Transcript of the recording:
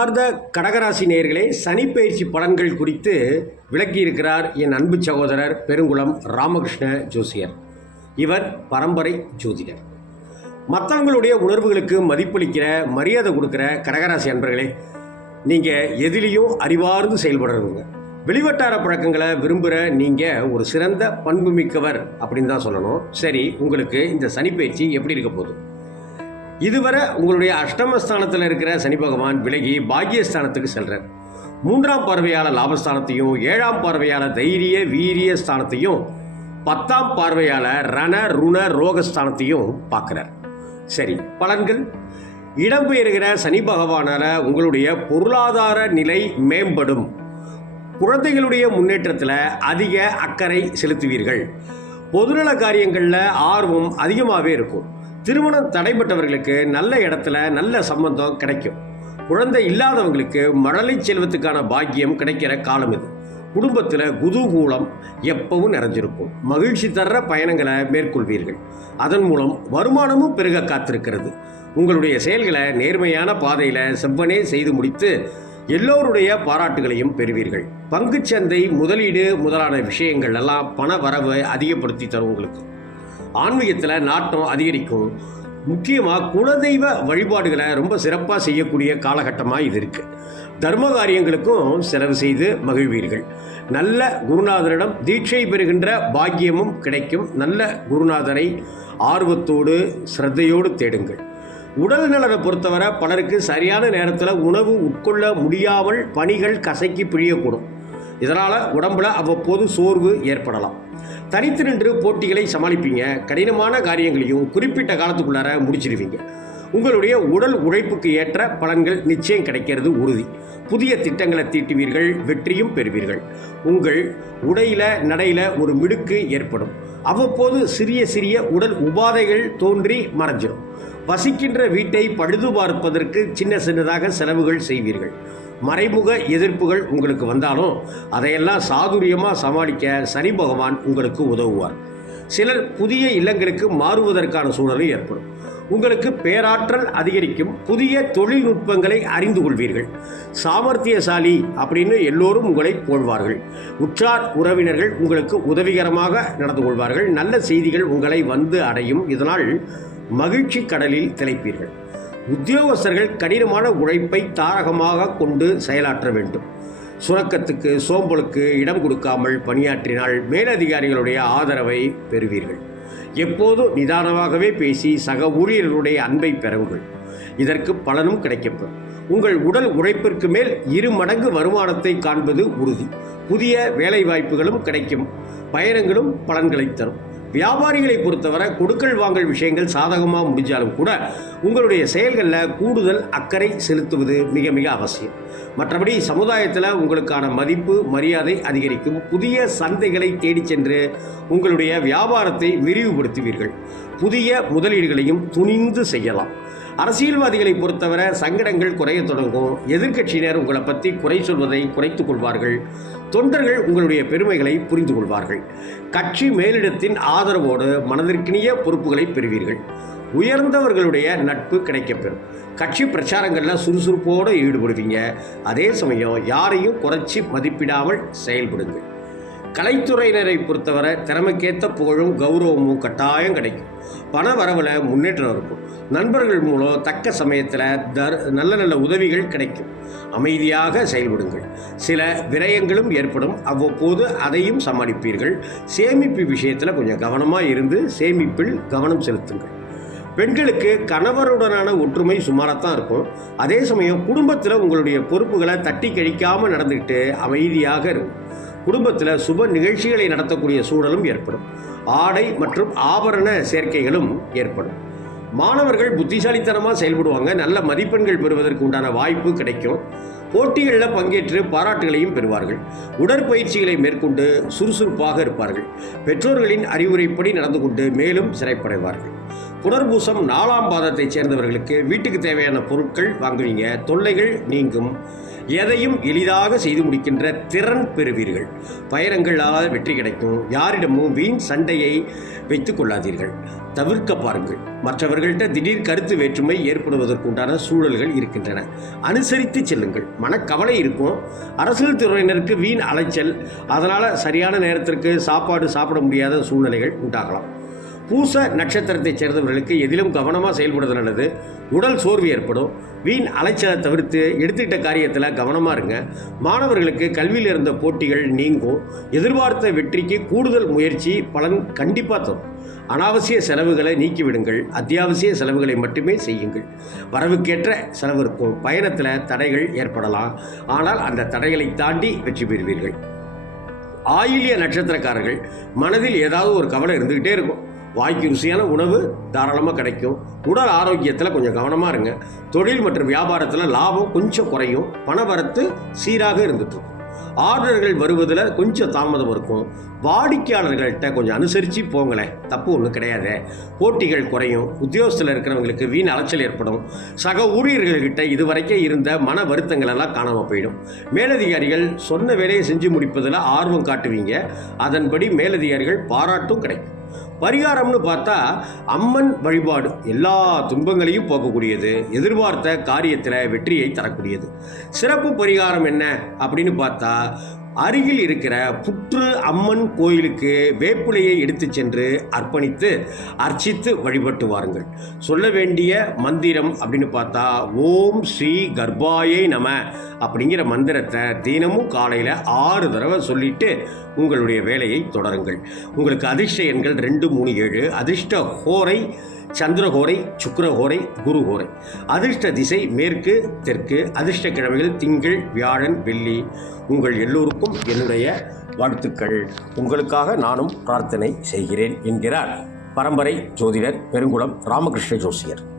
பார்த்த கடகராசி நேயர்களே சனிப்பயிற்சி பலன்கள் குறித்து விளக்கியிருக்கிறார் என் அன்பு சகோதரர் பெருங்குளம் ராமகிருஷ்ண ஜோசியர். இவர் பரம்பரை ஜோதிடர். மற்றவங்களுடைய உணர்வுகளுக்கு மதிப்பளிக்கிற மரியாதை கொடுக்குற கடகராசி அன்பர்களே நீங்கள் எதிலையும் அறிவார்ந்து செயல்படுறவங்க வெளிவட்டார பழக்கங்களை விரும்புகிற நீங்கள் ஒரு சிறந்த பண்புமிக்கவர் அப்படின்னு தான் சொல்லணும். சரி உங்களுக்கு இந்த சனிப்பயிற்சி எப்படி இருக்க போகுது? இதுவரை உங்களுடைய அஷ்டமஸ்தானத்தில் இருக்கிற சனி பகவான் விலகி பாக்கியஸ்தானத்துக்கு செல்கிறார் மூன்றாம் பார்வையால லாபஸ்தானத்தையும் ஏழாம் பார்வையால தைரிய வீரிய ஸ்தானத்தையும் பத்தாம் பார்வையால ரண ருண ரோகஸ்தானத்தையும் பார்க்குறார். சரி பலன்கள்? இடம்பெயர்கிற சனி பகவானால் உங்களுடைய பொருளாதார நிலை மேம்படும். குழந்தைகளுடைய முன்னேற்றத்தில் அதிக அக்கறை செலுத்துவீர்கள். பொதுநல காரியங்களில் ஆர்வம் அதிகமாகவே இருக்கும். திருமணம் தடைப்பட்டவர்களுக்கு நல்ல இடத்துல நல்ல சம்பந்தம் கிடைக்கும். குழந்தை இல்லாதவங்களுக்கு மழலை செல்வத்துக்கான பாக்கியம் கிடைக்கிற காலம் இது. குடும்பத்தில் குதூகூலம் எப்பவும் நிறைஞ்சிருக்கும். மகிழ்ச்சி தர்ற பயணங்களை மேற்கொள்வீர்கள். அதன் மூலம் வருமானமும் பெருக காத்திருக்கிறது. உங்களுடைய செயல்களை நேர்மையான பாதையில் செவ்வனே செய்து முடித்து எல்லோருடைய பாராட்டுகளையும் பெறுவீர்கள். பங்குச்சந்தை முதலீடு முதலான விஷயங்கள் எல்லாம் பண வரவை அதிகப்படுத்தி தரும் உங்களுக்கு. ஆன்மீகத்தில் நாட்டம் அதிகரிக்கும். முக்கியமாக குலதெய்வ வழிபாடுகளை ரொம்ப சிறப்பாக செய்யக்கூடிய காலகட்டமாக இது இருக்குது தர்ம காரியங்களுக்கும் செலவு செய்து மகிழ்வீர்கள். நல்ல குருநாதரிடம் தீட்சை பெறுகின்ற பாக்கியமும் கிடைக்கும். நல்ல குருநாதரை ஆர்வத்தோடு சிரத்தையோடு தேடுங்கள். உடல் நலனை பொறுத்தவரை பலருக்கு சரியான நேரத்தில் உணவு உட்கொள்ள முடியாமல் பணிகள் கசக்கி பிழியக்கூடும் இதனால் உடம்புல அவ்வப்போது சோர்வு ஏற்படலாம். தனித்து நின்று போட்டிகளை சமாளிப்பீங்க. கடினமான காரியங்களையும் குறிப்பிட்ட காலத்துக்குள்ளார முடிச்சிடுவீங்க உங்களுடைய உடல் உழைப்புக்கு ஏற்ற பலன்கள் நிச்சயம் கிடைக்கிறது உறுதி. புதிய திட்டங்களை தீட்டுவீர்கள் வெற்றியும் பெறுவீர்கள். உங்கள் உடையில நடையில ஒரு மிடுக்கு ஏற்படும். அவ்வப்போது சிறிய சிறிய உடல் உபாதைகள் தோன்றி மறைஞ்சிடும் வசிக்கின்ற வீட்டை பழுது பார்ப்பதற்கு சின்ன சின்னதாக செலவுகள் செய்வீர்கள். மறைமுக எதிர்ப்புகள் உங்களுக்கு வந்தாலும் அதையெல்லாம் சாதுரியமாக சமாளிக்க சனி பகவான் உங்களுக்கு உதவுவார். சிலர் புதிய இல்லங்களுக்கு மாறுவதற்கான சூழலும் ஏற்படும். உங்களுக்கு பேராற்றல் அதிகரிக்கும். புதிய தொழில்நுட்பங்களை அறிந்து கொள்வீர்கள். சாமர்த்தியசாலி அப்படின்னு எல்லோரும் உங்களை போழ்வார்கள். உற்றார் உறவினர்கள் உங்களுக்கு உதவிகரமாக நடந்து கொள்வார்கள். நல்ல செய்திகள் உங்களை வந்து அடையும். இதனால் மகிழ்ச்சி கடலில் திளைப்பீர்கள். உத்தியோகஸ்தர்கள் கடினமான உழைப்பை தாரகமாக கொண்டு செயலாற்ற வேண்டும். சுரக்கத்துக்கு சோம்பலுக்கு இடம் கொடுக்காமல் பணியாற்றினால் மேலதிகாரிகளுடைய ஆதரவை பெறுவீர்கள். எப்போதும் நிதானமாகவே பேசி சக ஊழியர்களுடைய அன்பை பெறுங்கள் இதற்கு பலனும் கிடைக்கப்படும் உங்கள் உடல் உழைப்பிற்கு மேல் இரு மடங்கு வருமானத்தை காண்பது உறுதி. புதிய வேலை வாய்ப்புகளும் கிடைக்கும். பயணங்களும் பலன்களை தரும். வியாபாரிகளை பொறுத்தவரை கொடுக்கல் வாங்கல் விஷயங்கள் சாதகமாக முடிஞ்சாலும் கூட உங்களுடைய செயல்களில் கூடுதல் அக்கறை செலுத்துவது மிக மிக அவசியம். மற்றபடி சமுதாயத்தில் உங்களுக்கான மதிப்பு மரியாதை அதிகரிக்கும். புதிய சந்தைகளை தேடிச் சென்று உங்களுடைய வியாபாரத்தை விரிவுபடுத்துவீர்கள். புதிய முதலீடுகளையும் துணிந்து செய்யலாம். அரசியல்வாதிகளை பொறுத்தவரை சங்கடங்கள் குறைய தொடங்கும். எதிர்க்கட்சியினர் உங்களை பற்றி குறை சொல்வதை குறைத்துக் கொள்வார்கள். தொண்டர்கள் உங்களுடைய பெருமைகளை புரிந்து கொள்வார்கள். கட்சி மேலிடத்தின் ஆதரவோடு மனதிற்கினிய பொறுப்புகளை பெறுவீர்கள். உயர்ந்தவர்களுடைய நட்பு கிடைக்கப்பெறும். கட்சி பிரச்சாரங்களில் சுறுசுறுப்போடு ஈடுபடுவீங்க. அதே சமயம் யாரையும் குறைச்சி மதிப்பிடாமல் செயல்படுங்கள். கலைத்துறையினரை பொறுத்தவரை திறமைக்கேற்ற புகழும் கௌரவமும் கட்டாயம் கிடைக்கும். பண வரவில் முன்னேற்றம் இருக்கும். நண்பர்கள் மூலம் தக்க சமயத்தில் தர் நல்ல நல்ல உதவிகள் கிடைக்கும். அமைதியாக செயல்படுங்கள். சில விரயங்களும் ஏற்படும். அவ்வப்போது அதையும் சமாளிப்பீர்கள். சேமிப்பு விஷயத்தில் கொஞ்சம் கவனமாக இருந்து சேமிப்பில் கவனம் செலுத்துங்கள். பெண்களுக்கு கணவருடனான ஒற்றுமை சுமாராக இருக்கும். அதே சமயம் குடும்பத்தில் உங்களுடைய பொறுப்புகளை தட்டி கழிக்காமல் நடந்துக்கிட்டு அமைதியாக இருக்கும் குடும்பத்தில் சுப நிகழ்ச்சிகளை நடத்தக்கூடிய சூழலும் ஏற்படும். ஆடை மற்றும் ஆபரண சேர்க்கைகளும் ஏற்படும். மாணவர்கள் புத்திசாலித்தனமாக செயல்படுவாங்க. நல்ல மதிப்பெண்கள் பெறுவதற்கு உண்டான வாய்ப்பு கிடைக்கும். போட்டிகளில் பங்கேற்று பாராட்டுகளையும் பெறுவார்கள். உடற்பயிற்சிகளை மேற்கொண்டு சுறுசுறுப்பாக இருப்பார்கள். பெற்றோர்களின் அறிவுரைப்படி நடந்து கொண்டு மேலும் சிறைப்படைவார்கள். புனர்பூசம் நாலாம் பாதத்தைச் சேர்ந்தவர்களுக்கு வீட்டுக்கு தேவையான பொருட்கள் வாங்குவீங்க. தொல்லைகள் நீங்கும். எதையும் எளிதாக செய்து முடிக்கின்ற திறன் பெறுவீர்கள். பயணங்களால் வெற்றி கிடைக்கும். யாரிடமும் வீண் சண்டையை வைத்துக் கொள்ளாதீர்கள். தவிர்க்க பாருங்கள். மற்றவர்கள்ட்ட திடீர் கருத்து வேற்றுமை ஏற்படுவதற்குண்டான சூழல்கள் இருக்கின்றன. அனுசரித்து செல்லுங்கள். மனக்கவலை இருக்கும். அரசியல் துறையினருக்கு வீண் அலைச்சல். அதனால் சரியான நேரத்திற்கு சாப்பாடு சாப்பிட முடியாத சூழ்நிலைகள் உண்டாகலாம். பூச நட்சத்திரத்தைச் சேர்ந்தவர்களுக்கு எதிலும் கவனமாக செயல்படுறது நல்லது. உடல் சோர்வு ஏற்படும். வீண் அலைச்சலை தவிர்த்து எடுத்துக்கிட்ட காரியத்தில் கவனமாக இருங்க. மாணவர்களுக்கு கல்வியில் இருந்த போட்டிகள் நீங்கும். எதிர்பார்த்த வெற்றிக்கு கூடுதல் முயற்சி பலன் கண்டிப்பாக தரும். அனாவசிய செலவுகளை நீக்கிவிடுங்கள். அத்தியாவசிய செலவுகளை மட்டுமே செய்யுங்கள். வரவுக்கேற்ற செலவு இருக்கும். பயணத்தில் தடைகள் ஏற்படலாம். ஆனால் அந்த தடைகளை தாண்டி வெற்றி பெறுவீர்கள். ஆயிலிய நட்சத்திரக்காரர்கள் மனதில் ஏதாவது ஒரு கவலை இருந்துக்கிட்டே இருக்கும். வாய்க்கு ருசியான உணவு தாராளமாக கிடைக்கும். உடல் ஆரோக்கியத்தில் கொஞ்சம் கவனமாக இருங்க. தொழில் மற்றும் வியாபாரத்தில் லாபம் கொஞ்சம் குறையும். பணவரத்து சீராக இருந்துட்டு ஆர்டர்கள் வருவதில் கொஞ்சம் தாமதம் இருக்கும். வாடிக்கையாளர்கள்ட்ட கொஞ்சம் அனுசரித்து போங்களேன். தப்பு ஒன்றும் கிடையாது. போட்டிகள் குறையும். உத்தியோகத்தில் இருக்கிறவங்களுக்கு வீண் அலைச்சல் ஏற்படும். சக ஊழியர்கள்கிட்ட இதுவரைக்கும் இருந்த மன வருத்தங்கள் எல்லாம் காணாமல் போயிடும். மேலதிகாரிகள் சொன்ன வேலையை செஞ்சு முடிப்பதில் ஆர்வம் காட்டுவீங்க. அதன்படி மேலதிகாரிகள் பாராட்டும் கிடைக்கும். பரிகாரம்னு பார்த்தா அம்மன் வழிபாடு. எல்லா துன்பங்களையும் போக்கக்கூடியது. எதிர்பார்த்த காரியத்தில் வெற்றியை தரக்கூடியது. சிறப்பு பரிகாரம் என்ன? அப்படின்னு பார்த்தா அருகில் இருக்கிற புற்று அம்மன் கோயிலுக்கு வேப்பிலையை எடுத்து சென்று அர்ப்பணித்து அர்ச்சித்து வழிபட்டு வாருங்கள். சொல்ல வேண்டிய மந்திரம் அப்படின்னு பார்த்தா ஓம் ஸ்ரீ கர்ப்பாயை நம அப்படிங்கிற மந்திரத்தை தினமும் காலையில் ஆறு தடவை சொல்லிட்டு உங்களுடைய வேலையை தொடருங்கள். உங்களுக்கு அதிர்ஷ்ட எண்கள் ரெண்டு மூணு ஏழு அதிர்ஷ்ட ஹோரை சந்திரகோரை சுக்கரகோரை குருஹோரை அதிர்ஷ்ட திசை மேற்கு தெற்கு அதிர்ஷ்ட கிழமைகள் திங்கள் வியாழன் வெள்ளி. உங்கள் எல்லோருக்கும் என்னுடைய வாழ்த்துக்கள். உங்களுக்காக நானும் பிரார்த்தனை செய்கிறேன் என்கிறார் பரம்பரை ஜோதிடர் பெருங்குளம் ராமகிருஷ்ண ஜோசியர்.